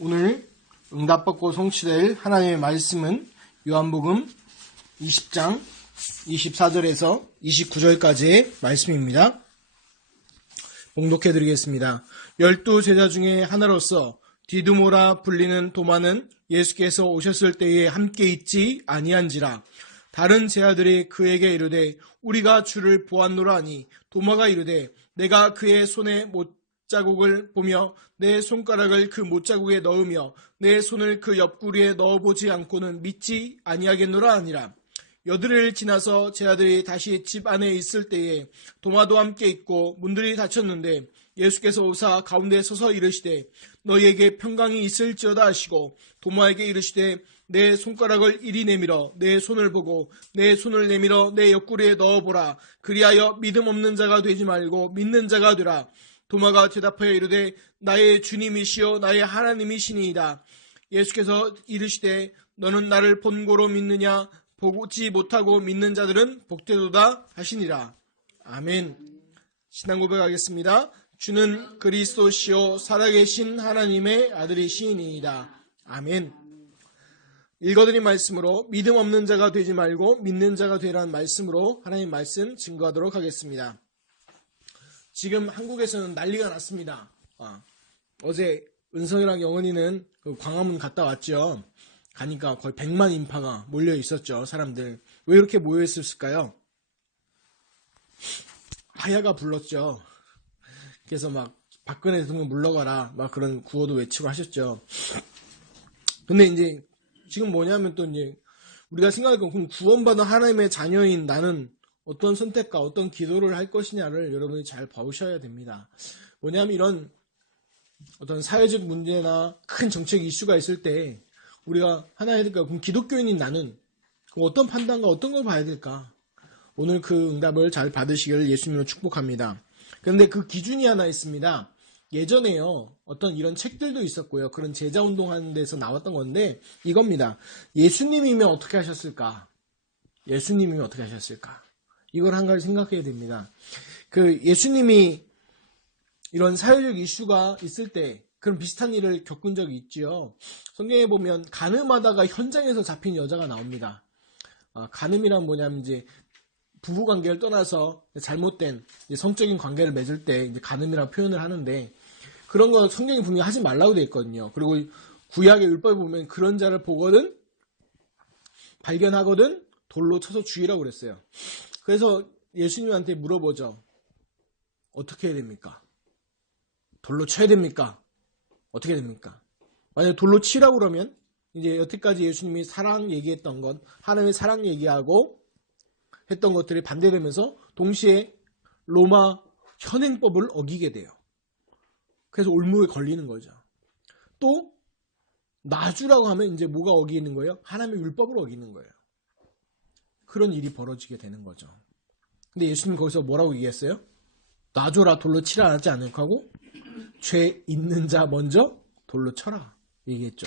오늘 응답받고 성취될 하나님의 말씀은 요한복음 20장 24절에서 29절까지의 말씀입니다. 봉독해 드리겠습니다. 12제자 중에 하나로서 디두모라 불리는 도마는 예수께서 오셨을 때에 함께 있지 아니한지라. 다른 제자들이 그에게 이르되 우리가 주를 보았노라 하니 도마가 이르되 내가 그의 손에 못자국을 보며 내 손가락을 그 못자국에 넣으며 내 손을 그 옆구리에 넣어보지 않고는 믿지 아니하겠노라 하니라. 여드레를 지나서 제자들이 다시 집 안에 있을 때에 도마도 함께 있고 문들이 닫혔는데 예수께서 오사 가운데 서서 이르시되 너희에게 평강이 있을지어다 하시고 도마에게 이르시되 내 손가락을 이리 내밀어 내 손을 보고 내 손을 내밀어 내 옆구리에 넣어보라. 그리하여 믿음 없는 자가 되지 말고 믿는 자가 되라. 도마가 대답하여 이르되 나의 주님이시여 나의 하나님이시니이다. 예수께서 이르시되 너는 나를 본고로 믿느냐? 보지 못하고 믿는 자들은 복되도다 하시니라. 아멘. 신앙 고백하겠습니다. 주는 그리스도시요 살아계신 하나님의 아들이시니이다. 아멘. 읽어드린 말씀으로 믿음 없는 자가 되지 말고 믿는 자가 되라는 말씀으로 하나님 말씀 증거하도록 하겠습니다. 지금 한국에서는 난리가 났습니다. 어제 은성이랑 영은이는 그 광화문 갔다 왔죠. 가니까 거의 100만 인파가 몰려 있었죠. 사람들. 왜 이렇게 모여 있었을까요? 하야가 불렀죠. 그래서 막 박근혜 대통령 물러가라 막 그런 구호도 외치고 하셨죠. 근데 이제 지금 뭐냐면 또 이제 우리가 생각해보면 그럼 구원받은 하나님의 자녀인 나는 어떤 선택과 어떤 기도를 할 것이냐를 여러분이 잘 봐오셔야 됩니다. 뭐냐면 이런 어떤 사회적 문제나 큰 정책 이슈가 있을 때 우리가 하나 해야 될까? 그럼 기독교인인 나는 그럼 어떤 판단과 어떤 걸 봐야 될까? 오늘 그 응답을 잘 받으시기를 예수님으로 축복합니다. 그런데 그 기준이 하나 있습니다. 예전에요. 어떤 이런 책들도 있었고요. 그런 제자운동하는 데서 나왔던 건데 이겁니다. 예수님이면 어떻게 하셨을까? 예수님이면 어떻게 하셨을까? 이걸 한 가지 생각해야 됩니다. 그 예수님이 이런 사회적 이슈가 있을 때 그런 비슷한 일을 겪은 적이 있지요. 성경에 보면 간음하다가 현장에서 잡힌 여자가 나옵니다. 간음이란 뭐냐면 이제 부부 관계를 떠나서 잘못된 성적인 관계를 맺을 때 이제 간음이라고 표현을 하는데 그런 거 성경이 분명히 하지 말라고 되어 있거든요. 그리고 구약의 율법에 보면 그런 자를 보거든 발견하거든 돌로 쳐서 죽이라고 그랬어요. 그래서 예수님한테 물어보죠. 어떻게 해야 됩니까? 돌로 쳐야 됩니까? 어떻게 됩니까? 만약에 돌로 치라고 그러면 이제 여태까지 예수님이 사랑 얘기했던 것, 하나님의 사랑 얘기하고 했던 것들이 반대되면서 동시에 로마 현행법을 어기게 돼요. 그래서 올무에 걸리는 거죠. 또 놔주라고 하면 이제 뭐가 어기는 거예요? 하나님의 율법을 어기는 거예요. 그런 일이 벌어지게 되는 거죠. 근데 예수님 거기서 뭐라고 얘기했어요? 놔줘라 돌로 치라 하지 않을까 하고 죄 있는 자 먼저 돌로 쳐라 얘기했죠.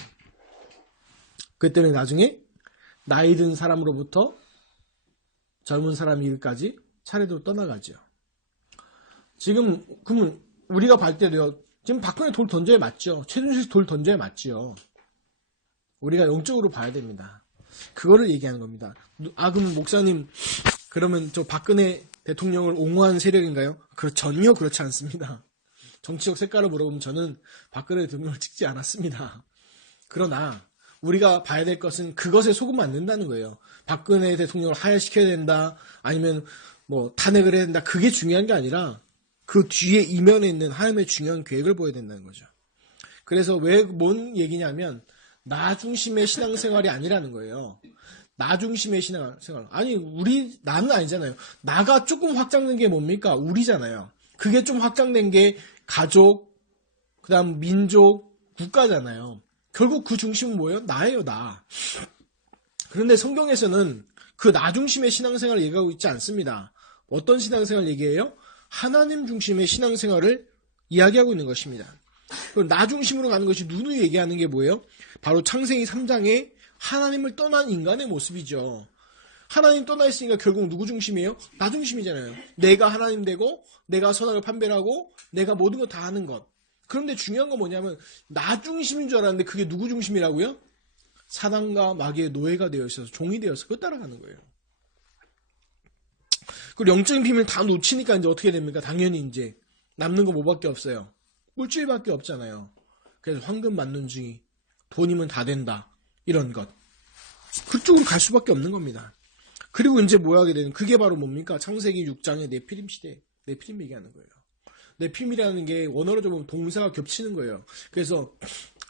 그때는 나중에 나이 든 사람으로부터 젊은 사람 일까지 차례대로 떠나가죠. 지금 그러면 우리가 볼 때도요. 지금 박근혜 돌 던져야 맞죠. 최준실 돌 던져야 맞죠. 우리가 영적으로 봐야 됩니다. 그거를 얘기하는 겁니다. 그럼 목사님 그러면 저 박근혜 대통령을 옹호하는 세력인가요? 전혀 그렇지 않습니다. 정치적 색깔을 물어보면 저는 박근혜 대통령을 찍지 않았습니다. 그러나 우리가 봐야 될 것은 그것에 속으면 안 된다는 거예요. 박근혜 대통령을 하야시켜야 된다 아니면 뭐 탄핵을 해야 된다 그게 중요한 게 아니라 그 뒤에 이면에 있는 하나님의 중요한 계획을 보여야 된다는 거죠. 그래서 왜 뭔 얘기냐면 나 중심의 신앙생활이 아니라는 거예요. 나 중심의 신앙생활. 아니 나는 아니잖아요. 나가 조금 확장된 게 뭡니까? 우리잖아요. 그게 좀 확장된 게 가족, 그 다음 민족, 국가잖아요. 결국 그 중심은 뭐예요? 나예요, 나. 그런데 성경에서는 그 나 중심의 신앙생활을 얘기하고 있지 않습니다. 어떤 신앙생활을 얘기해요? 하나님 중심의 신앙생활을 이야기하고 있는 것입니다. 나 중심으로 가는 것이 누누이 얘기하는 게 뭐예요? 바로 창세기 3장에 하나님을 떠난 인간의 모습이죠. 하나님 떠나 있으니까 결국 누구 중심이에요? 나 중심이잖아요. 내가 하나님 되고 내가 선악을 판별하고 내가 모든 것 다 하는 것. 그런데 중요한 건 뭐냐면 나 중심인 줄 알았는데 그게 누구 중심이라고요? 사단과 마귀의 노예가 되어 있어서 종이 되어서 그거 따라가는 거예요. 그리고 영적인 비밀 다 놓치니까 이제 어떻게 됩니까? 당연히 이제 남는 거 뭐밖에 없어요. 물질밖에 없잖아요. 그래서 황금 만눈중이 돈이면 다 된다. 이런 것. 그쪽으로 갈 수밖에 없는 겁니다. 그리고 이제 뭐 하게 되는 그게 바로 뭡니까? 창세기 6장의 네피림 시대. 네피림 얘기하는 거예요. 네피림이라는 게 원어로 좀 보면 동사가 겹치는 거예요. 그래서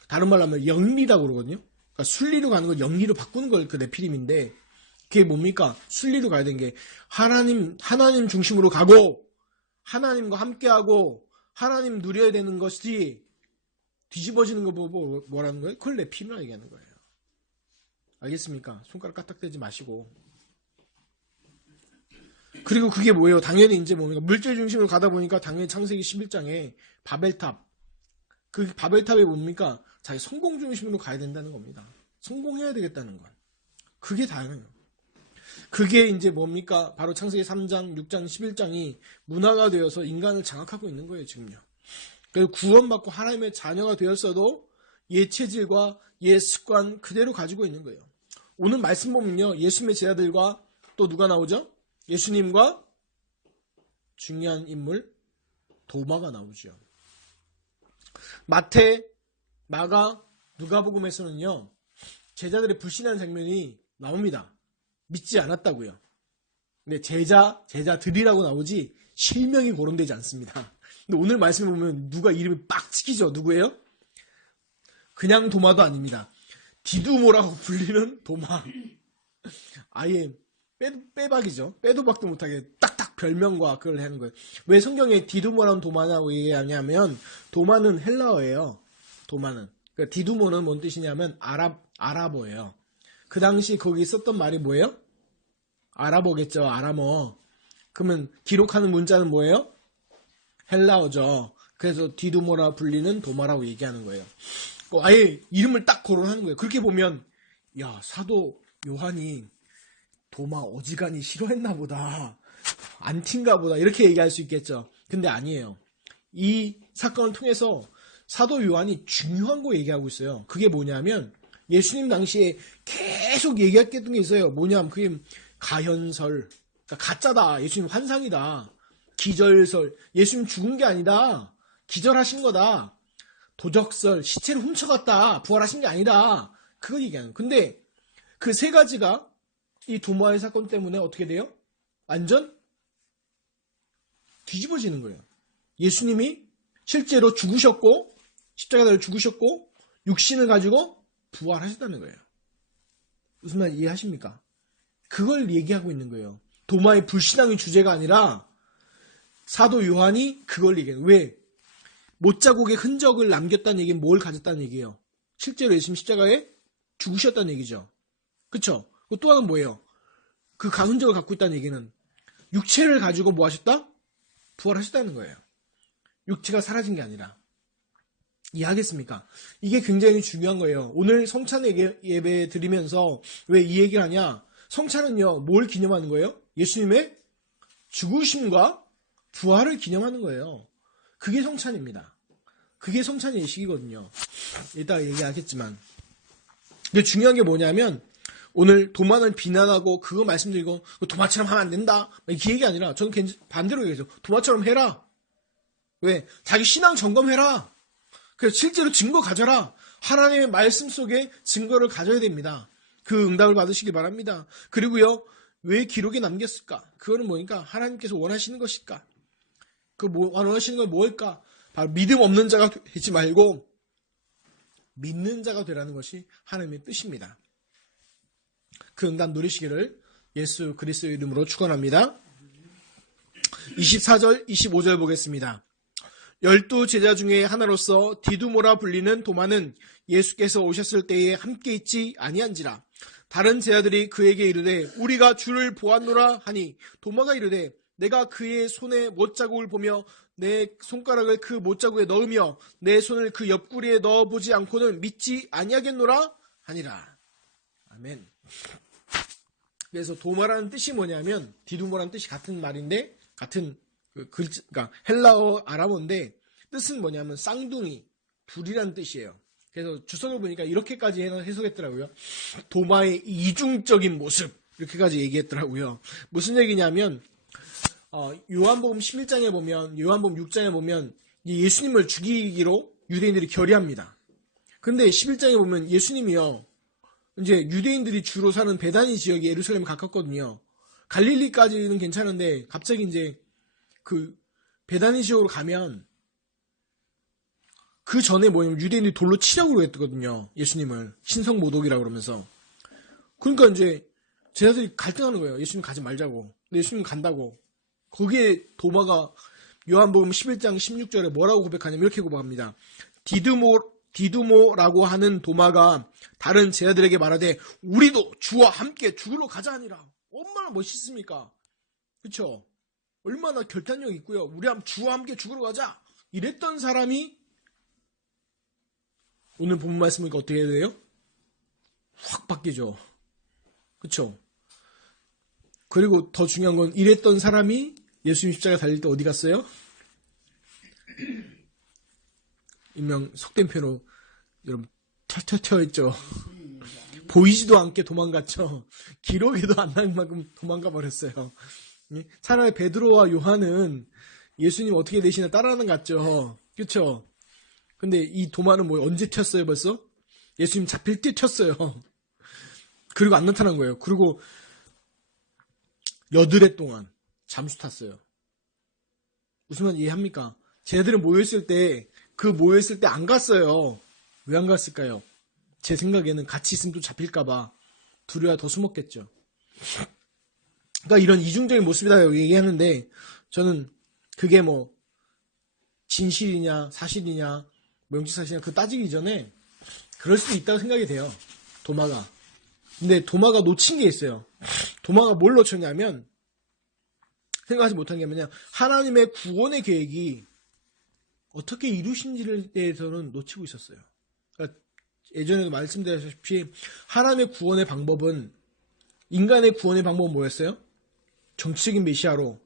다른 말로 하면 영리라고 그러거든요. 그러니까 순리로 가는 걸 영리로 바꾸는 걸 그 네피림인데 그게 뭡니까? 순리로 가야 되는 게 하나님 중심으로 가고 하나님과 함께하고 하나님 누려야 되는 것이 뒤집어지는 거 보고 뭐라는 거예요? 그걸 네피림이라고 얘기하는 거예요. 알겠습니까? 손가락 까딱대지 마시고. 그리고 그게 뭐예요? 당연히 이제 뭡니까? 물질 중심으로 가다 보니까 당연히 창세기 11장에 바벨탑. 그 바벨탑이 뭡니까? 자기 성공 중심으로 가야 된다는 겁니다. 성공해야 되겠다는 건. 그게 다예요. 그게 이제 뭡니까? 바로 창세기 3장, 6장, 11장이 문화가 되어서 인간을 장악하고 있는 거예요, 지금요. 그래서 구원받고 하나님의 자녀가 되었어도 옛 체질과 옛 습관 그대로 가지고 있는 거예요. 오늘 말씀 보면요. 예수님의 제자들과 또 누가 나오죠? 예수님과 중요한 인물 도마가 나오죠. 마태, 마가, 누가복음에서는요. 제자들의 불신하는 장면이 나옵니다. 믿지 않았다고요. 근데 제자들이라고 나오지 실명이 거론되지 않습니다. 근데 오늘 말씀을 보면 누가 이름이 빡 찍히죠. 누구예요? 그냥 도마도 아닙니다. 디두모라고 불리는 도마. 아예 빼박이죠. 빼도 박도 못하게 딱딱 별명과 그걸 하는 거예요. 왜 성경에 디두모라는 도마라고 얘기하냐면 도마는 헬라어예요. 도마는. 그러니까 디두모는 뭔 뜻이냐면 아랍어예요. 그 당시 거기 썼던 말이 뭐예요? 아랍어겠죠. 아람어. 그러면 기록하는 문자는 뭐예요? 헬라어죠. 그래서 디두모라 불리는 도마라고 얘기하는 거예요. 아예 이름을 딱 거론하는 거예요. 그렇게 보면 야 사도 요한이 도마 어지간히 싫어했나 보다. 안티인가 보다. 이렇게 얘기할 수 있겠죠. 근데 아니에요. 이 사건을 통해서 사도 요한이 중요한 거 얘기하고 있어요. 그게 뭐냐면 예수님 당시에 계속 얘기했던 게 있어요. 뭐냐면 그게 가현설. 그러니까 가짜다. 예수님 환상이다. 기절설. 예수님 죽은 게 아니다. 기절하신 거다. 도적설. 시체를 훔쳐갔다. 부활하신 게 아니다. 그거 얘기하는. 근데 그 세 가지가 이 도마의 사건 때문에 어떻게 돼요? 완전 뒤집어지는 거예요. 예수님이 실제로 죽으셨고 십자가를 죽으셨고 육신을 가지고 부활하셨다는 거예요. 무슨 말 이해하십니까? 그걸 얘기하고 있는 거예요. 도마의 불신앙의 주제가 아니라 사도 요한이 그걸 얘기해요. 왜? 못자국의 흔적을 남겼다는 얘기는 뭘 가졌다는 얘기예요? 실제로 예수님 십자가에 죽으셨다는 얘기죠. 그쵸? 또 하나는 뭐예요? 그 흔적을 갖고 있다는 얘기는 육체를 가지고 뭐 하셨다? 부활하셨다는 거예요. 육체가 사라진 게 아니라. 이해하겠습니까? 이게 굉장히 중요한 거예요. 오늘 성찬 예배 드리면서 왜 이 얘기를 하냐? 성찬은요, 뭘 기념하는 거예요? 예수님의 죽으심과 부활을 기념하는 거예요. 그게 성찬입니다. 그게 성찬의 예식이거든요. 이따 얘기하겠지만. 근데 중요한 게 뭐냐면, 오늘 도마는 비난하고 그거 말씀드리고 도마처럼 하면 안 된다. 이게 얘기 아니라 저는 반대로 얘기해요. 도마처럼 해라. 왜? 자기 신앙 점검해라. 그래서 실제로 증거 가져라. 하나님의 말씀 속에 증거를 가져야 됩니다. 그 응답을 받으시기 바랍니다. 그리고요. 왜 기록에 남겼을까? 그거는 뭐니까 하나님께서 원하시는 것일까? 원하시는 건 뭘까? 바로 믿음 없는 자가 되지 말고 믿는 자가 되라는 것이 하나님의 뜻입니다. 그 응답 누리시기를 예수 그리스도의 이름으로 축원합니다. 24절, 25절 보겠습니다. 12 제자 중에 하나로서 디두모라 불리는 도마는 예수께서 오셨을 때에 함께 있지 아니한지라. 다른 제자들이 그에게 이르되 우리가 주를 보았노라 하니 도마가 이르되 내가 그의 손에 못자국을 보며 내 손가락을 그 못자국에 넣으며 내 손을 그 옆구리에 넣어보지 않고는 믿지 아니하겠노라 하니라. 아멘. 그래서 도마라는 뜻이 뭐냐면 디두모라는 뜻이 같은 말인데 같은 그러니까 헬라어 아람어인데 뜻은 뭐냐면 쌍둥이, 둘이란 뜻이에요. 그래서 주석을 보니까 이렇게까지 해석했더라고요. 도마의 이중적인 모습, 이렇게까지 얘기했더라고요. 무슨 얘기냐면 요한복음 11장에 보면, 요한복음 6장에 보면 예수님을 죽이기로 유대인들이 결의합니다. 근데 11장에 보면 예수님이요, 이제 유대인들이 주로 사는 베다니 지역이 예루살렘에 가깝거든요. 갈릴리까지는 괜찮은데 갑자기 이제 그 베다니 지역으로 가면 그 전에 뭐냐면 유대인들이 돌로 치려고 했거든요. 예수님을 신성모독이라고 그러면서. 그러니까 이제 제자들이 갈등하는 거예요. 예수님 가지 말자고. 근데 예수님 간다고. 거기에 도마가 요한복음 11장 16절에 뭐라고 고백하냐면 이렇게 고백합니다. 디두모라고 하는 도마가 다른 제자들에게 말하되 우리도 주와 함께 죽으러 가자 하니라. 얼마나 멋있습니까? 그렇죠? 얼마나 결단력 있고요. 우리 주와 함께 죽으러 가자. 이랬던 사람이 오늘 본문 말씀 보니까 어떻게 해야 돼요? 확 바뀌죠. 그렇죠? 그리고 더 중요한 건 이랬던 사람이 예수님 십자가 달릴 때 어디 갔어요? 일명 속된 표현으로 여러분 튀어 있죠. 보이지도 않게 도망갔죠. 기록에도 안 날 만큼 도망가 버렸어요. 차라리 베드로와 요한은 예수님 어떻게 되시나 따라하는 것 같죠. 그렇죠? 근데 이 도마는 뭐 언제 튀었어요 벌써? 예수님 잡힐 때 튀었어요. 그리고 안 나타난 거예요. 그리고 여드레 동안 잠수 탔어요. 무슨 말 이해합니까? 쟤들은 모여있을 때 안 갔어요. 왜 안 갔을까요? 제 생각에는 같이 있으면 또 잡힐까봐 두려워 더 숨었겠죠. 그러니까 이런 이중적인 모습이다 얘기하는데 저는 그게 뭐 진실이냐 사실이냐 명치사실이냐 그 따지기 이전에 그럴 수도 있다고 생각이 돼요. 도마가. 근데 도마가 놓친 게 있어요. 도마가 뭘 놓쳤냐면 생각하지 못한 게 뭐냐, 하나님의 구원의 계획이 어떻게 이루신지에 대해서는 놓치고 있었어요. 그러니까 예전에도 말씀드렸다시피 하나님의 구원의 방법은, 인간의 구원의 방법은 뭐였어요? 정치적인 메시아로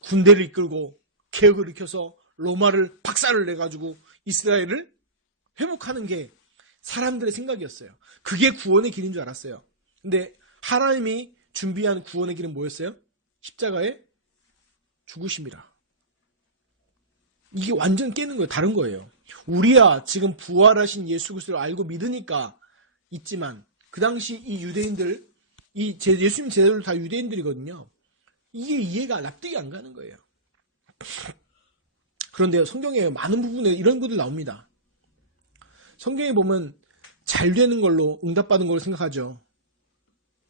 군대를 이끌고 개혁을 일으켜서 로마를 박살을 내가지고 이스라엘을 회복하는 게 사람들의 생각이었어요. 그게 구원의 길인 줄 알았어요. 근데 하나님이 준비한 구원의 길은 뭐였어요? 십자가의 죽으심이라. 이게 완전 깨는 거예요. 다른 거예요. 우리야 지금 부활하신 예수 그리스도를 알고 믿으니까 있지만 그 당시 이 유대인들, 예수님 제자들 다 유대인들이거든요. 이게 이해가 납득이 안 가는 거예요. 그런데 성경에 많은 부분에 이런 것들 나옵니다. 성경에 보면 잘 되는 걸로 응답받은 걸로 생각하죠.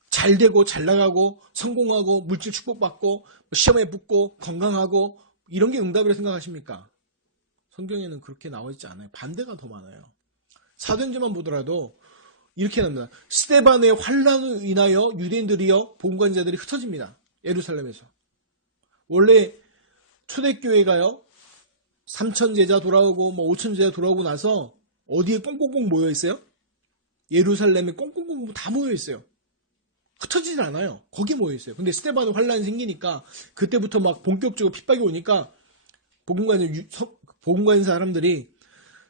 잘 되고 잘 나가고 성공하고 물질 축복받고 시험에 붙고 건강하고 이런 게 응답이라고 생각하십니까? 성경에는 그렇게 나와 있지 않아요. 반대가 더 많아요. 사도행전만 보더라도 이렇게 납니다. 스데반의 환란으로 인하여 유대인들이요 복음관자들이 흩어집니다. 예루살렘에서. 원래 초대교회가요 3,000 제자 돌아오고 5,000 제자 돌아오고 나서 어디에 꽁꽁꽁 모여 있어요? 예루살렘에 꽁꽁꽁 다 모여 있어요. 흩어지진 않아요. 거기 모여 있어요. 근데 스데반의 환란이 생기니까 그때부터 막 본격적으로 핍박이 오니까 복음관인 사람들이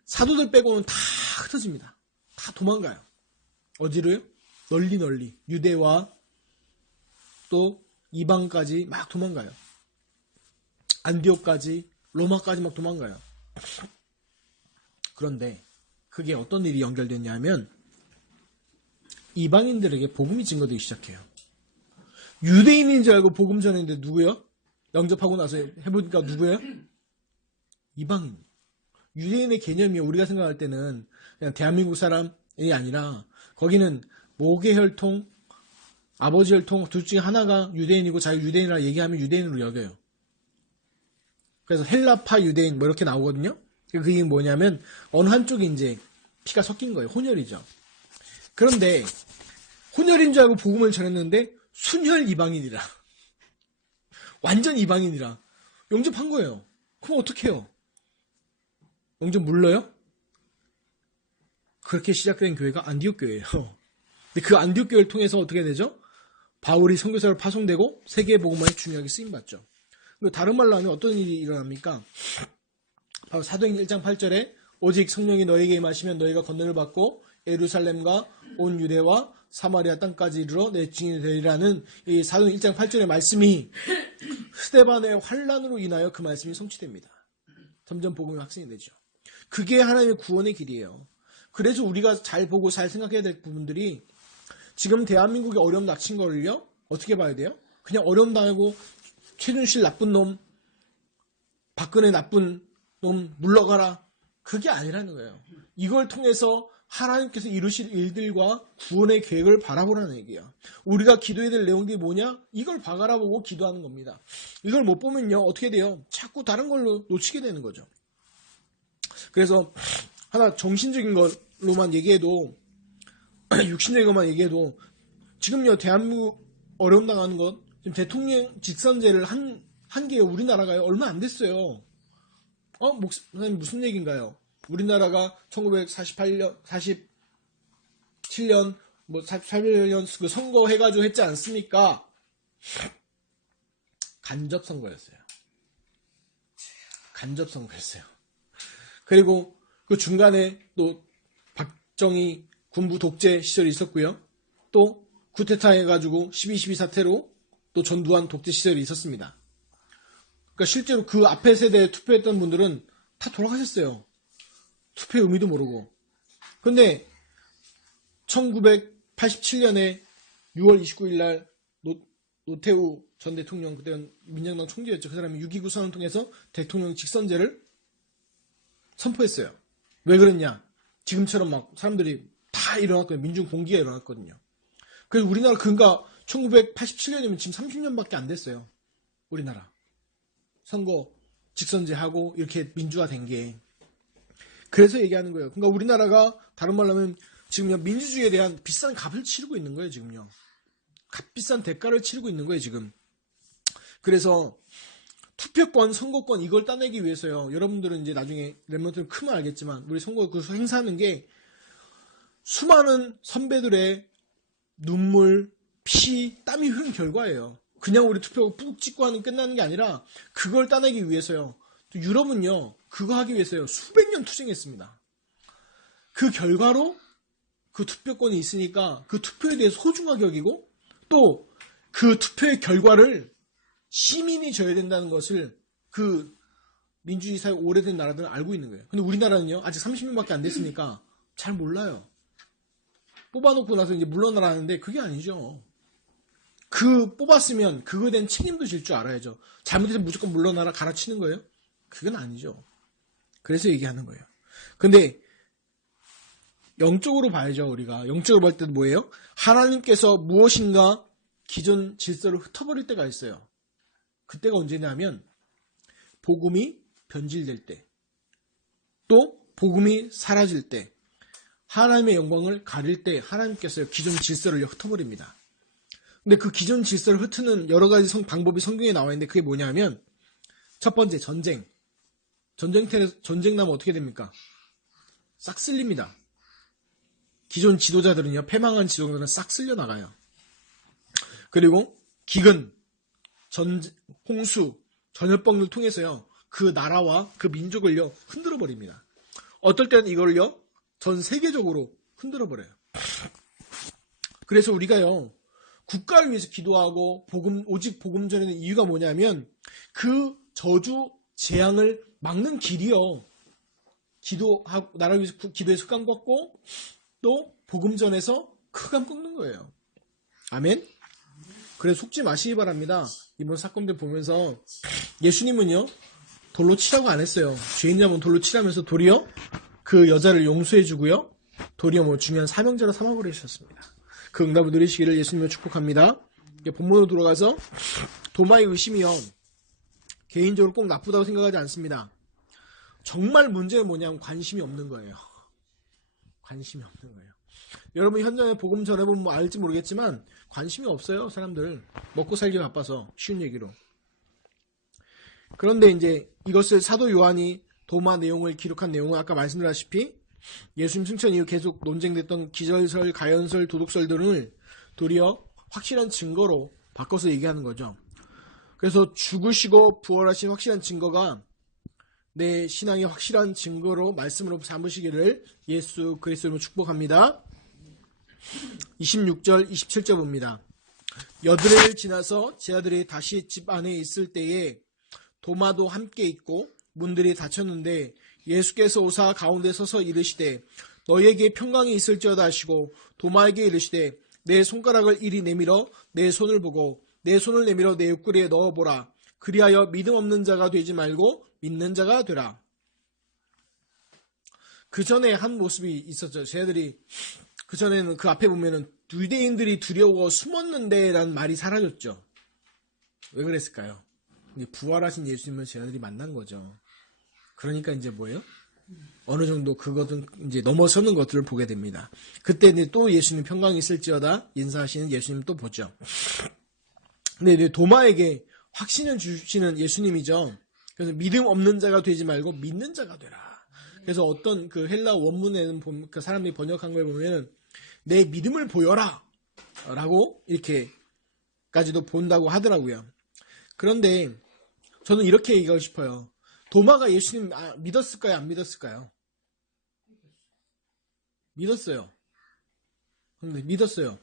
사도들 빼고는 다 흩어집니다. 다 도망가요. 어디로요? 널리 유대와 또 이방까지 막 도망가요. 안디옥까지 로마까지 막 도망가요. 그런데 그게 어떤 일이 연결됐냐면 이방인들에게 복음이 증거되기 시작해요. 유대인인 줄 알고 복음 전했는데 누구요? 영접하고 나서 해보니까 누구예요? 이방인. 유대인의 개념이 우리가 생각할 때는 그냥 대한민국 사람이 아니라 거기는 모계 혈통, 아버지 혈통 둘 중에 하나가 유대인이고 자기 유대인이라 얘기하면 유대인으로 여겨요. 그래서 헬라파 유대인 뭐 이렇게 나오거든요. 그게 뭐냐면 어느 한쪽이 이제 피가 섞인 거예요. 혼혈이죠. 그런데 혼혈인 줄 알고 복음을 전했는데 순혈 이방인이라. 완전 이방인이라. 영접한 거예요. 그럼 어떻게 해요? 영접 물러요? 그렇게 시작된 교회가 안디옥 교회예요. 근데 그 안디옥 교회를 통해서 어떻게 되죠? 바울이 선교사로 파송되고 세계 복음화에 중요하게 쓰임받죠. 다른 말로 하면 어떤 일이 일어납니까? 바로 사도행전 1장 8절에 오직 성령이 너에게 임하시면 너희가 권능을 받고 예루살렘과 온 유대와 사마리아 땅까지 이르러 내 증인이 되리라는 이 사도행전 1장 8절의 말씀이 스데반의 환란으로 인하여 그 말씀이 성취됩니다. 점점 복음이 확산이 되죠. 그게 하나님의 구원의 길이에요. 그래서 우리가 잘 보고 잘 생각해야 될 부분들이 지금 대한민국이 어려움 닥친 거를요 어떻게 봐야 돼요? 그냥 어려움 당하고 최순실 나쁜 놈, 박근혜 나쁜 놈 물러가라, 그게 아니라는 거예요. 이걸 통해서 하나님께서 이루실 일들과 구원의 계획을 바라보라는 얘기예요. 우리가 기도해야 될 내용들이 뭐냐? 이걸 바라보고 기도하는 겁니다. 이걸 못 보면요 어떻게 돼요? 자꾸 다른 걸로 놓치게 되는 거죠. 그래서 하나 정신적인 걸로만 얘기해도 육신적인 것만 얘기해도 지금요 대한민국 어려움 당하는 것, 지금 대통령 직선제를 한 게 우리나라가요 얼마 안 됐어요. 목사님 무슨 얘기인가요? 우리나라가 1948년, 47년, 48년 그 선거 해가지고 했지 않습니까? 간접 선거였어요. 간접 선거였어요. 그리고 그 중간에 또 박정희 군부 독재 시절이 있었고요. 또 쿠데타 해가지고 12.12 사태로 또 전두환 독재 시절이 있었습니다. 그러니까 실제로 그 앞에 세대에 투표했던 분들은 다 돌아가셨어요. 투표의 의미도 모르고. 근데 1987년에 6월 29일 날 노태우 전 대통령, 그때 민정당 총재였죠. 그 사람이 6.29 선언을 통해서 대통령 직선제를 선포했어요. 왜 그랬냐? 지금처럼 막 사람들이 다 일어났거든요. 민중 봉기가 일어났거든요. 그래서 우리나라 그러니까 1987년이면 지금 30년밖에 안 됐어요. 우리나라 선거 직선제하고 이렇게 민주화된 게. 그래서 얘기하는 거예요. 그러니까 우리나라가 다른 말로 하면 지금요 민주주의에 대한 비싼 값을 치르고 있는 거예요. 지금요 값비싼 대가를 치르고 있는 거예요. 지금. 그래서 투표권, 선거권 이걸 따내기 위해서요. 여러분들은 이제 나중에 랩런트는 크면 알겠지만 우리 선거 그 행사하는 게 수많은 선배들의 눈물, 피, 땀이 흐른 결과예요. 그냥 우리 투표 푹 찍고 하는 끝나는 게 아니라 그걸 따내기 위해서요. 또 유럽은요. 그거 하기 위해서요. 수백 년 투쟁했습니다. 그 결과로 그 투표권이 있으니까 그 투표에 대해서 소중하게 여기고 또 그 투표의 결과를 시민이 져야 된다는 것을 그 민주주의 사회 오래된 나라들은 알고 있는 거예요. 근데 우리나라는요. 아직 30년밖에 안 됐으니까 잘 몰라요. 뽑아놓고 나서 이제 물러나라는데 그게 아니죠. 그 뽑았으면 그거에 대한 책임도 질 줄 알아야죠. 잘못해서 무조건 물러나라 갈아치는 거예요? 그건 아니죠. 그래서 얘기하는 거예요. 근데 영적으로 봐야죠. 우리가 영적으로 볼 때는 뭐예요? 하나님께서 무엇인가 기존 질서를 흩어버릴 때가 있어요. 그때가 언제냐면 복음이 변질될 때, 또 복음이 사라질 때, 하나님의 영광을 가릴 때 하나님께서 기존 질서를 흩어버립니다. 근데 그 기존 질서를 흩트는 여러 가지 방법이 성경에 나와 있는데 그게 뭐냐면 첫 번째 전쟁. 전쟁 나면 어떻게 됩니까? 싹 쓸립니다. 기존 지도자들은요, 패망한 지도자들은 싹 쓸려 나가요. 그리고 기근, 홍수, 전염병을 통해서요, 그 나라와 그 민족을요, 흔들어 버립니다. 어떨 때는 이걸요, 전 세계적으로 흔들어 버려요. 그래서 우리가요, 국가를 위해서 기도하고 오직 복음 전하는 이유가 뭐냐면 그 저주 재앙을 막는 길이요. 나라를 위해서 기도해서 흑암 꺾고 또 복음 전해서 흑암 꺾는 거예요. 아멘. 그래서 속지 마시기 바랍니다. 이번 사건들 보면서 예수님은요 돌로 치라고 안 했어요. 죄인 잡으면 돌로 치라면서 도리어 그 여자를 용서해주고요. 도리어 중요한 사명자로 삼아버리셨습니다. 그 응답을 누리시기를 예수님을 축복합니다. 본문으로 들어가서 도마의 의심이요. 개인적으로 꼭 나쁘다고 생각하지 않습니다. 정말 문제는 뭐냐면 관심이 없는 거예요. 관심이 없는 거예요. 여러분 현장에 복음 전해보면 뭐 알지 모르겠지만 관심이 없어요. 사람들 먹고 살기 바빠서 쉬운 얘기로. 그런데 이제 이것을 사도 요한이 도마 내용을 기록한 내용은 아까 말씀드렸다시피 예수님 승천 이후 계속 논쟁됐던 기절설, 가연설, 도둑설들을 도리어 확실한 증거로 바꿔서 얘기하는 거죠. 그래서 죽으시고 부활하신 확실한 증거가 내 신앙의 확실한 증거로 말씀으로 삼으시기를 예수 그리스도로 축복합니다. 26절 27절 봅니다. 여드레를 지나서 제 아들이 다시 집 안에 있을 때에 도마도 함께 있고 문들이 닫혔는데 예수께서 오사 가운데 서서 이르시되 너희에게 평강이 있을지어다 하시고 도마에게 이르시되 내 손가락을 이리 내밀어 내 손을 보고 내 손을 내밀어 내 옆구리에 넣어보라. 그리하여 믿음 없는 자가 되지 말고 믿는 자가 되라. 그 전에 한 모습이 있었죠. 제 아들이 그 전에는 그 앞에 보면은 유대인들이 두려워 숨었는데 라는 말이 사라졌죠. 왜 그랬을까요? 부활하신 예수님을 제 아들이 만난 거죠. 그러니까 이제 뭐예요? 어느 정도 그것은 이제 넘어서는 것들을 보게 됩니다. 그때 이제 또 예수님 평강이 있을지어다 인사하시는 예수님 또 보죠. 근데 이제 도마에게 확신을 주시는 예수님이죠. 그래서 믿음 없는 자가 되지 말고 믿는 자가 되라. 그래서 어떤 그 헬라 원문에는 그 사람들이 번역한 걸 보면 내 믿음을 보여라 라고 이렇게까지도 본다고 하더라고요. 그런데 저는 이렇게 얘기하고 싶어요. 도마가 예수님 믿었을까요? 안 믿었을까요? 믿었어요. 믿었어요.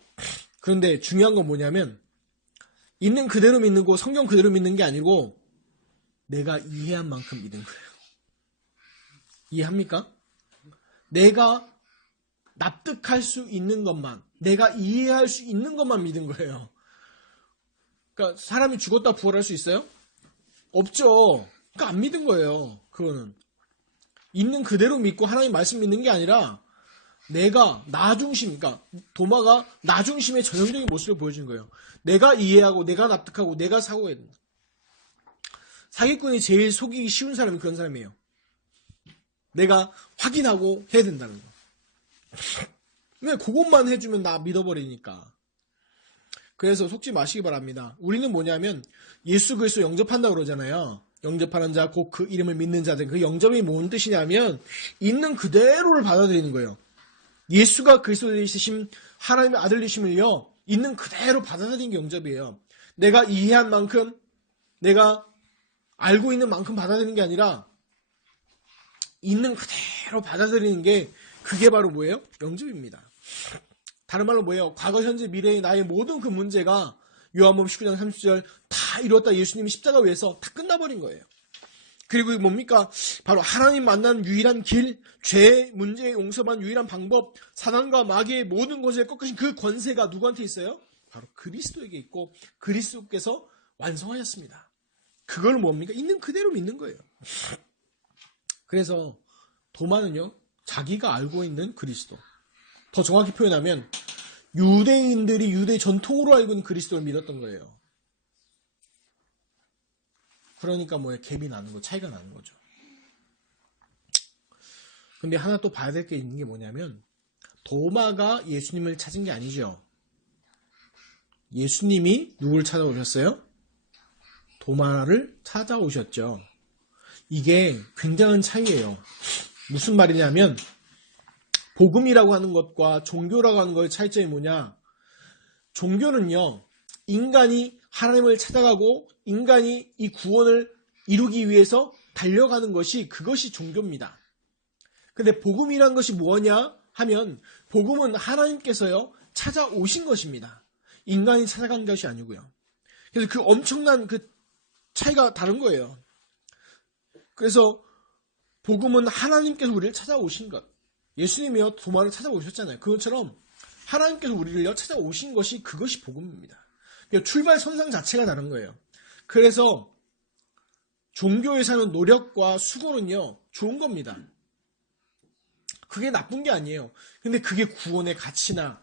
그런데 중요한 건 뭐냐면 있는 그대로 믿는 거 성경 그대로 믿는 게 아니고 내가 이해한 만큼 믿은 거예요. 이해합니까? 내가 납득할 수 있는 것만, 내가 이해할 수 있는 것만 믿은 거예요. 그러니까 사람이 죽었다 부활할 수 있어요? 없죠. 그러니까 안 믿은 거예요. 그거는 있는 그대로 믿고 하나님 말씀 믿는 게 아니라 내가 나 중심, 그러니까 도마가 나 중심의 전형적인 모습을 보여준 거예요. 내가 이해하고 내가 납득하고 내가 사고해야 된다. 사기꾼이 제일 속이기 쉬운 사람이 그런 사람이에요. 내가 확인하고 해야 된다는 거. 왜 그것만 해주면 나 믿어버리니까. 그래서 속지 마시기 바랍니다. 우리는 뭐냐면 예수 그리스도 영접한다고 그러잖아요. 영접하는 자, 곧 그 이름을 믿는 자들. 그 영접이 뭔 뜻이냐면 있는 그대로를 받아들이는 거예요. 예수가 그리스도이신 하나님의 아들이심을요. 있는 그대로 받아들이는 게 영접이에요. 내가 이해한 만큼, 내가 알고 있는 만큼 받아들이는 게 아니라 있는 그대로 받아들이는 게 그게 바로 뭐예요? 영접입니다. 다른 말로 뭐예요? 과거, 현재, 미래의 나의 모든 그 문제가 요한복음 19장 30절 다 이뤘다. 예수님이 십자가 위에서 다 끝나버린 거예요. 그리고 뭡니까? 바로 하나님 만난 유일한 길, 죄 문제의 용서만 유일한 방법, 사단과 마귀의 모든 것을 꺾으신 그 권세가 누구한테 있어요? 바로 그리스도에게 있고 그리스도께서 완성하셨습니다. 그걸 뭡니까? 있는 그대로 믿는 거예요. 그래서 도마는요, 자기가 알고 있는 그리스도. 더 정확히 표현하면 유대인들이 유대 전통으로 알고 있는 그리스도를 믿었던 거예요. 그러니까 뭐예요? 갭이 나는 거, 차이가 나는 거죠. 근데 하나 또 봐야 될 게 있는 게 뭐냐면 도마가 예수님을 찾은 게 아니죠. 예수님이 누굴 찾아오셨어요? 도마를 찾아오셨죠. 이게 굉장한 차이예요. 무슨 말이냐면 복음이라고 하는 것과 종교라고 하는 것의 차이점이 뭐냐? 종교는요, 인간이 하나님을 찾아가고 인간이 이 구원을 이루기 위해서 달려가는 것이 그것이 종교입니다. 근데 복음이란 것이 뭐냐 하면 복음은 하나님께서요 찾아오신 것입니다. 인간이 찾아간 것이 아니고요. 그래서 그 엄청난 그 차이가 다른 거예요. 그래서 복음은 하나님께서 우리를 찾아오신 것. 예수님이요 도마를 찾아오셨잖아요. 그것처럼 하나님께서 우리를요 찾아오신 것이 그것이 복음입니다. 그러니까 출발 선상 자체가 다른 거예요. 그래서 종교에 사는 노력과 수고는요 좋은 겁니다. 그게 나쁜 게 아니에요. 근데 그게 구원의 가치나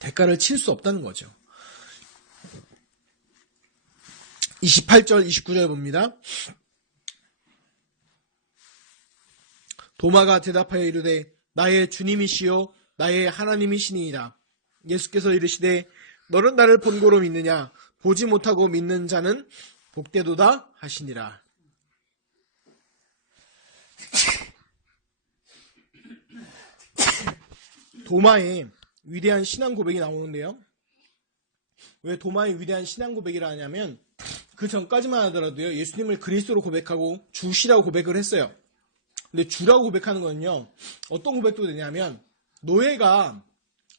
대가를 칠 수 없다는 거죠. 28절 29절 봅니다. 도마가 대답하여 이르되 나의 주님이시요 나의 하나님이시니이다. 예수께서 이르시되 너는 나를 본고로 믿느냐? 보지 못하고 믿는 자는 복되도다 하시니라. 도마의 위대한 신앙 고백이 나오는데요. 왜 도마의 위대한 신앙 고백이라 하냐면 그 전까지만 하더라도요, 예수님을 그리스도로 고백하고 주시라고 고백을 했어요. 근데 주라고 고백하는 거는요, 어떤 고백도 되냐면, 노예가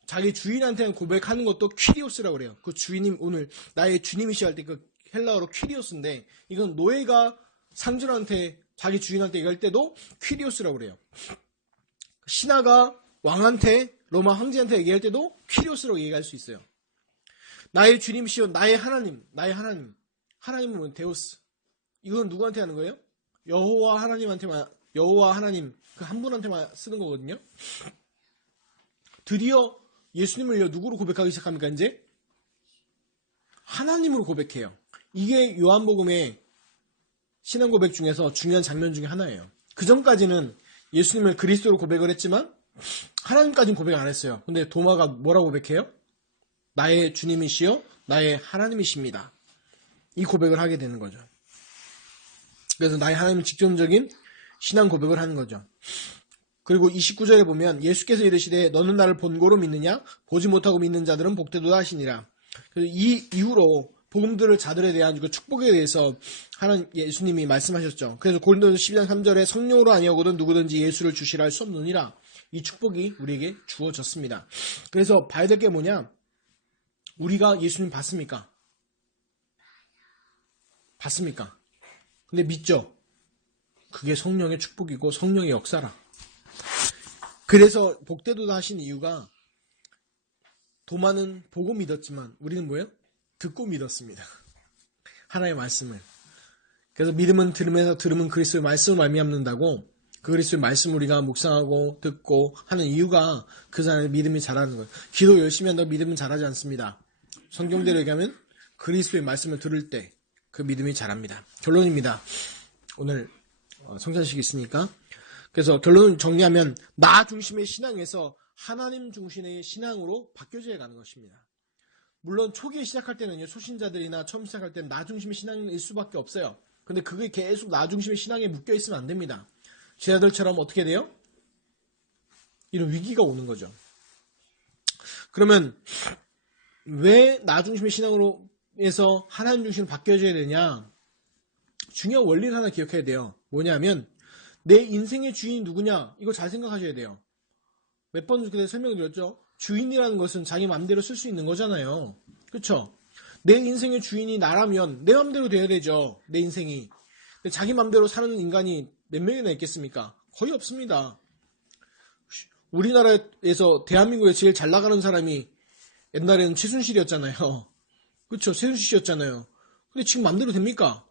자기 주인한테 고백하는 것도 퀴리오스라고 그래요. 그 주인님, 오늘 나의 주님이시여 할 때 그 헬라어로 퀴리오스인데, 이건 노예가 상주한테, 자기 주인한테 얘기할 때도 퀴리오스라고 그래요. 신하가 왕한테, 로마 황제한테 얘기할 때도 퀴리오스라고 얘기할 수 있어요. 나의 주님이시여, 나의 하나님, 나의 하나님. 하나님은 뭐, 데우스. 이건 누구한테 하는 거예요? 여호와 하나님한테만, 여호와 하나님, 그 한 분한테만 쓰는 거거든요. 드디어 예수님을 누구로 고백하기 시작합니까, 이제? 하나님으로 고백해요. 이게 요한복음의 신앙 고백 중에서 중요한 장면 중에 하나예요. 그 전까지는 예수님을 그리스도로 고백을 했지만, 하나님까지는 고백 안 했어요. 근데 도마가 뭐라고 고백해요? 나의 주님이시여, 나의 하나님이십니다. 이 고백을 하게 되는 거죠. 그래서 나의 하나님은 직접적인 신앙 고백을 하는 거죠. 그리고 29절에 보면 예수께서 이르시되 너는 나를 본고로 믿느냐? 보지 못하고 믿는 자들은 복되도다 하시니라. 그래서 이 이후로 복음 들을 자들에 대한 그 축복에 대해서 하나님 예수님이 말씀하셨죠. 그래서 고린도서 12장 3절에 성령으로 아니하고도 누구든지 예수를 주시라 할 수 없느니라. 이 축복이 우리에게 주어졌습니다. 그래서 봐야 될 게 뭐냐? 우리가 예수님 봤습니까? 봤습니까? 근데 믿죠? 그게 성령의 축복이고 성령의 역사라. 그래서 복되도다 하신 이유가 도마는 보고 믿었지만 우리는 뭐예요? 듣고 믿었습니다. 하나님의 말씀을. 그래서 믿음은 들으면서 들으면 그리스도의 말씀을 말미암는다고 그 그리스도의 말씀을 우리가 묵상하고 듣고 하는 이유가 그 사람의 믿음이 자라는 거예요. 기도 열심히 한다고 믿음은 자라지 않습니다. 성경대로 얘기하면 그리스도의 말씀을 들을 때 그 믿음이 자랍니다. 결론입니다. 오늘 성찬식이 있으니까. 그래서 결론을 정리하면 나 중심의 신앙에서 하나님 중심의 신앙으로 바뀌어져야 가는 것입니다. 물론 초기에 시작할 때는요, 초신자들이나 처음 시작할 때는 나 중심의 신앙일 수밖에 없어요. 근데 그게 계속 나 중심의 신앙에 묶여 있으면 안 됩니다. 제자들처럼 어떻게 돼요? 이런 위기가 오는 거죠. 그러면 왜 나 중심의 신앙으로 해서 하나님 중심으로 바뀌어져야 되냐? 중요한 원리를 하나 기억해야 돼요. 뭐냐면 내 인생의 주인이 누구냐? 이거 잘 생각하셔야 돼요. 몇 번 그때 설명드렸죠? 주인이라는 것은 자기 마음대로 쓸 수 있는 거잖아요. 그쵸? 내 인생의 주인이 나라면 내 마음대로 돼야 되죠. 내 인생이. 근데 자기 마음대로 사는 인간이 몇 명이나 있겠습니까? 거의 없습니다. 우리나라에서 대한민국에 제일 잘 나가는 사람이 옛날에는 최순실이었잖아요. 그쵸? 최순실 씨였잖아요. 근데 지금 마음대로 됩니까?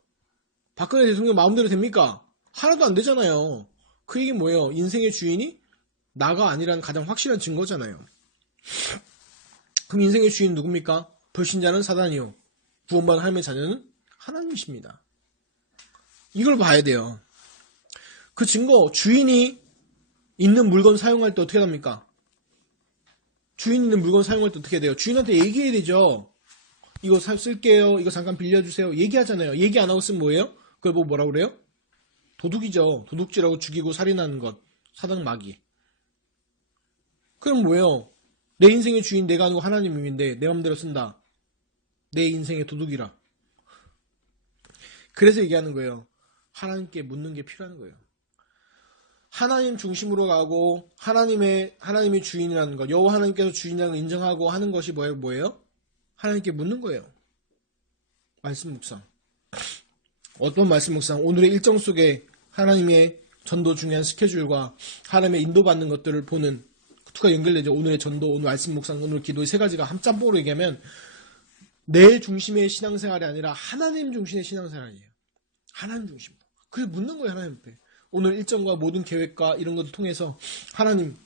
박근혜 대통령 마음대로 됩니까? 하나도 안 되잖아요. 그 얘기 뭐예요? 인생의 주인이 나가 아니라는 가장 확실한 증거잖아요. 그럼 인생의 주인 누굽니까? 불신자는 사단이요. 구원받은 하나님의 자녀는 하나님이십니다. 이걸 봐야 돼요. 그 증거, 주인이 있는 물건 사용할 때 어떻게 합니까? 주인 있는 물건 사용할 때 어떻게 돼요? 주인한테 얘기해야 되죠. 이거 쓸게요. 이거 잠깐 빌려주세요. 얘기하잖아요. 얘기 안 하고 쓰면 뭐예요? 그걸 보고 뭐라고 그래요? 도둑이죠. 도둑질하고 죽이고 살인하는 것. 사당 마귀. 그럼 뭐예요? 내 인생의 주인 내가 아니고 하나님인데 내 맘대로 쓴다. 내 인생의 도둑이라. 그래서 얘기하는 거예요. 하나님께 묻는 게 필요한 거예요. 하나님 중심으로 가고 하나님이 주인이라는 것, 여호와 하나님께서 주인이라는 걸 인정하고 하는 것이 뭐예요? 하나님께 묻는 거예요. 말씀 묵상. 어떤 말씀 묵상? 오늘의 일정 속에 하나님의 전도 중요한 스케줄과 하나님의 인도받는 것들을 보는 투가 연결되죠. 오늘의 전도, 오늘 말씀 묵상, 오늘 기도의 세 가지가 한 짬뽕으로 얘기하면 내 중심의 신앙생활이 아니라 하나님 중심의 신앙생활이에요. 하나님 중심으로. 그게 묻는 거예요. 하나님 앞에. 오늘 일정과 모든 계획과 이런 것을 통해서 하나님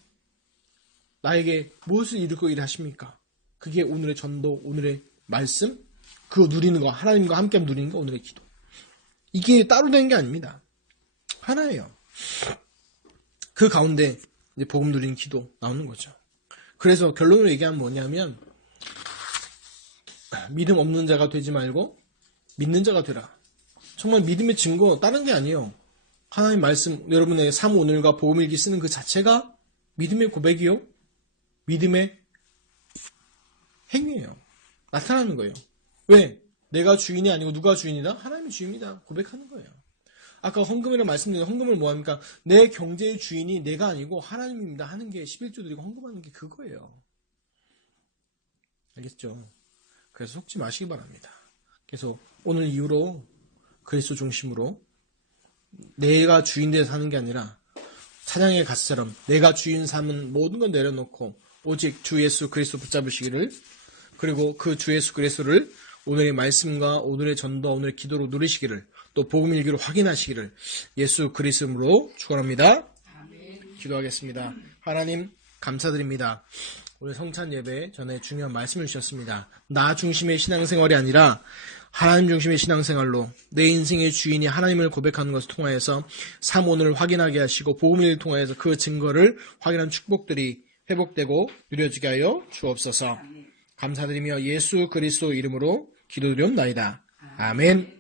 나에게 무엇을 이루고 일하십니까? 그게 오늘의 전도, 오늘의 말씀, 그거 누리는 거, 하나님과 함께 누리는 거, 오늘의 기도. 이게 따로 되는 게 아닙니다. 하나예요. 그 가운데 이제 복음 누리는 기도 나오는 거죠. 그래서 결론으로 얘기하면 뭐냐면 믿음 없는 자가 되지 말고 믿는 자가 되라. 정말 믿음의 증거 다른 게 아니에요. 하나님 말씀, 여러분의 삶 오늘과 복음일기 쓰는 그 자체가 믿음의 고백이요. 믿음의 행위예요. 나타나는 거예요. 왜? 내가 주인이 아니고 누가 주인이다? 하나님이 주인이다. 고백하는 거예요. 아까 헌금이라고 말씀드린 헌금을 뭐 합니까? 내 경제의 주인이 내가 아니고 하나님입니다 하는 게 11조 드리고 헌금하는 게 그거예요. 알겠죠? 그래서 속지 마시기 바랍니다. 그래서 오늘 이후로 그리스도 중심으로 내가 주인 되어 사는 게 아니라 사냥의 가스처럼 내가 주인 삼은 모든 건 내려놓고 오직 주 예수 그리스도 붙잡으시기를, 그리고 그 주 예수 그리스도를 오늘의 말씀과 오늘의 전도와 오늘의 기도로 누리시기를, 또 복음 일기로 확인하시기를 예수 그리스도로 축원합니다. 기도하겠습니다. 하나님 감사드립니다. 오늘 성찬 예배 전에 중요한 말씀을 주셨습니다. 나 중심의 신앙생활이 아니라 하나님 중심의 신앙생활로 내 인생의 주인이 하나님을 고백하는 것을 통하여서 삶원을 확인하게 하시고 복음을 통하여서 그 증거를 확인한 축복들이 회복되고 누려지게 하여 주옵소서. 감사드리며 예수 그리스도 이름으로 기도드리옵나이다. 아멘.